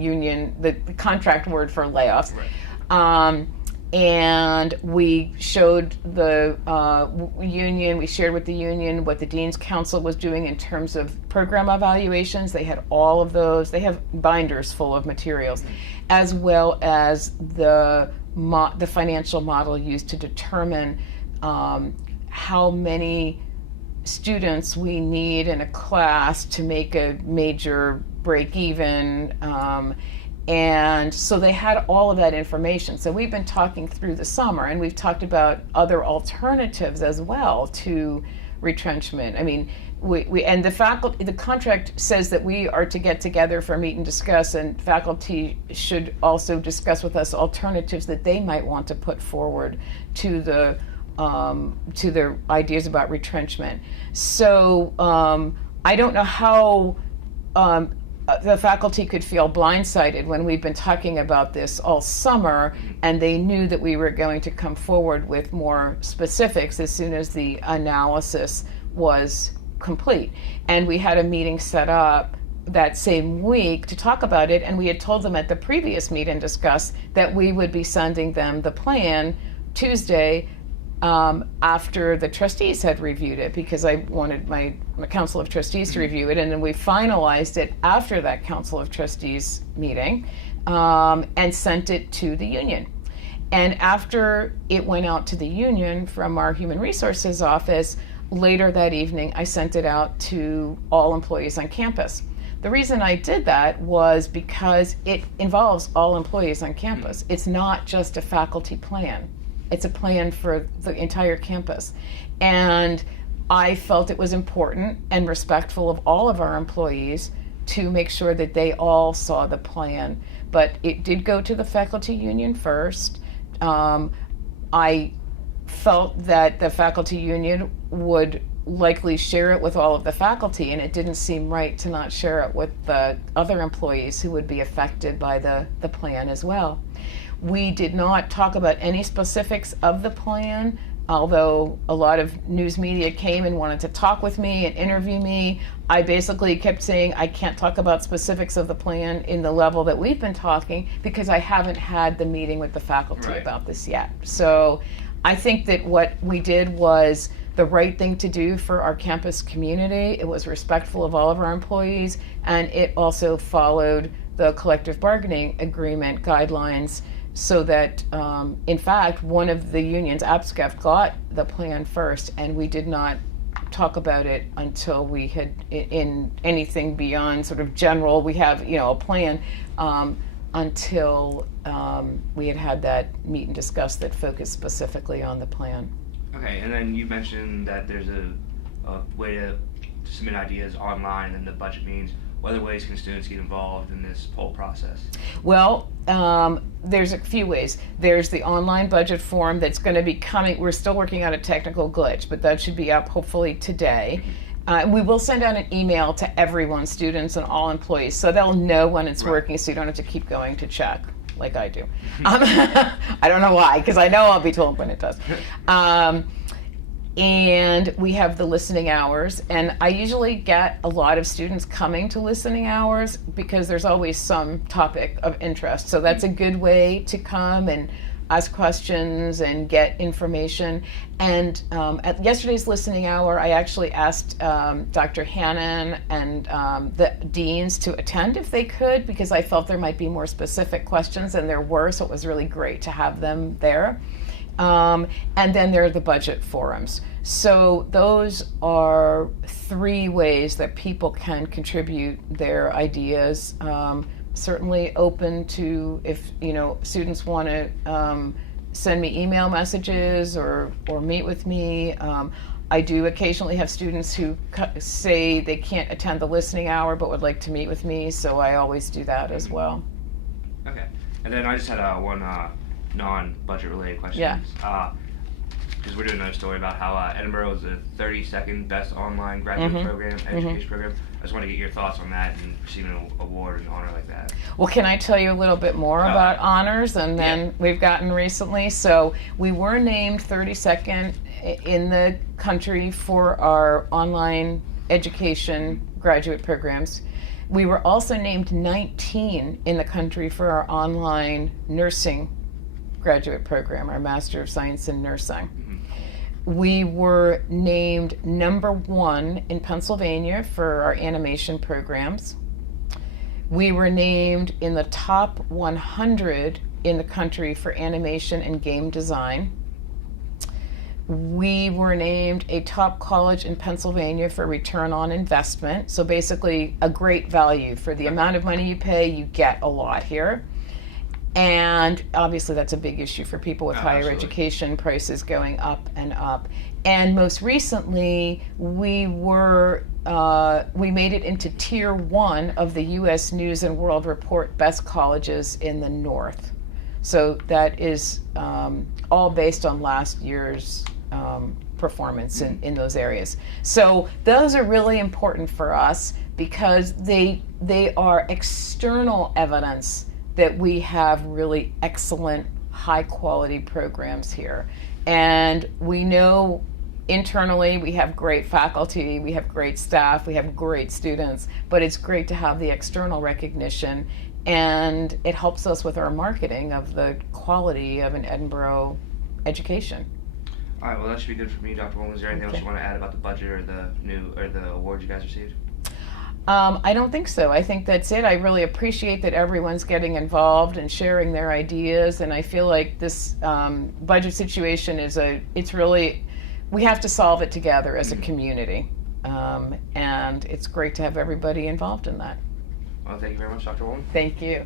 union, the contract word for layoffs. Right. And we showed the union, we shared with the union what the Dean's Council was doing in terms of program evaluations. They had all of those. They have binders full of materials, as well as the financial model used to determine how many students we need in a class to make a major break even. And so they had all of that information. So we've been talking through the summer, and we've talked about other alternatives as well to retrenchment. I mean, we and the contract says that we are to get together for a meet and discuss, and faculty should also discuss with us alternatives that they might want to put forward to their ideas about retrenchment. So I don't know how the faculty could feel blindsided when we've been talking about this all summer, and they knew that we were going to come forward with more specifics as soon as the analysis was complete. And we had a meeting set up that same week to talk about it, and we had told them at the previous meet and discuss that we would be sending them the plan Tuesday after the trustees had reviewed it, because I wanted my council of trustees to review it, and then we finalized it after that council of trustees meeting and sent it to the union. And after it went out to the union from our human resources office, later that evening I sent it out to all employees on campus. The reason I did that was because it involves all employees on campus. It's not just a faculty plan. It's a plan for the entire campus. And I felt it was important and respectful of all of our employees to make sure that they all saw the plan. But it did go to the faculty union first. I felt that the faculty union would likely share it with all of the faculty, and it didn't seem right to not share it with the other employees who would be affected by the plan as well. We did not talk about any specifics of the plan, although a lot of news media came and wanted to talk with me and interview me. I basically kept saying I can't talk about specifics of the plan in the level that we've been talking because I haven't had the meeting with the faculty about this yet. So I think that what we did was the right thing to do for our campus community. It was respectful of all of our employees, and it also followed the collective bargaining agreement guidelines, so that, in fact, one of the unions, APSCEF, got the plan first, and we did not talk about it until we had, in anything beyond sort of general, we have, a plan, until we had that meet and discuss that focused specifically on the plan. Okay, and then you mentioned that there's a way to submit ideas online and the budget meetings. What other ways can students get involved in this whole process? Well, there's a few ways. There's the online budget form that's going to be coming. We're still working on a technical glitch, but that should be up hopefully today. We will send out an email to everyone, students and all employees, so they'll know when it's working, so you don't have to keep going to check like I do. I don't know why, because I know I'll be told when it does. And we have the listening hours, and I usually get a lot of students coming to listening hours because there's always some topic of interest. So that's a good way to come and ask questions and get information. And at yesterday's listening hour, I actually asked Dr. Hannon and the deans to attend if they could, because I felt there might be more specific questions, and there were, so it was really great to have them there. And then there are the budget forums. So those are three ways that people can contribute their ideas. Certainly open to, if students want to send me email messages or meet with me. I do occasionally have students who say they can't attend the listening hour but would like to meet with me, so I always do that as well. Okay, and then I just had one non-budget related question. Yeah. Because we're doing another story about how Edinboro is the 32nd best online graduate program, education program. I just want to get your thoughts on that and receiving an award and honor like that. Well, can I tell you a little bit more about honors and then we've gotten recently? So we were named 32nd in the country for our online education graduate programs. We were also named 19 in the country for our online nursing graduate program, our Master of Science in Nursing. We were named #1 in Pennsylvania for our animation programs. We were named in the top 100 in the country for animation and game design. We were named a top college in Pennsylvania for return on investment. So basically a great value for the amount of money you pay, you get a lot here. And obviously that's a big issue for people with higher Absolutely. education, prices going up and up. And most recently, we made it into Tier 1 of the U.S. News and World Report Best Colleges in the North. So that is all based on last year's performance in those areas. So those are really important for us because they are external evidence that we have really excellent, high-quality programs here. And we know internally we have great faculty, we have great staff, we have great students, but it's great to have the external recognition, and it helps us with our marketing of the quality of an Edinboro education. All right, well, that should be good for me, Dr. Wollman. Is there anything else you want to add about the budget or the award you guys received? I don't think so. I think that's it. I really appreciate that everyone's getting involved and sharing their ideas, and I feel like this budget situation it's really, we have to solve it together as a community, and it's great to have everybody involved in that. Well, thank you very much, Dr. Wollman. Thank you.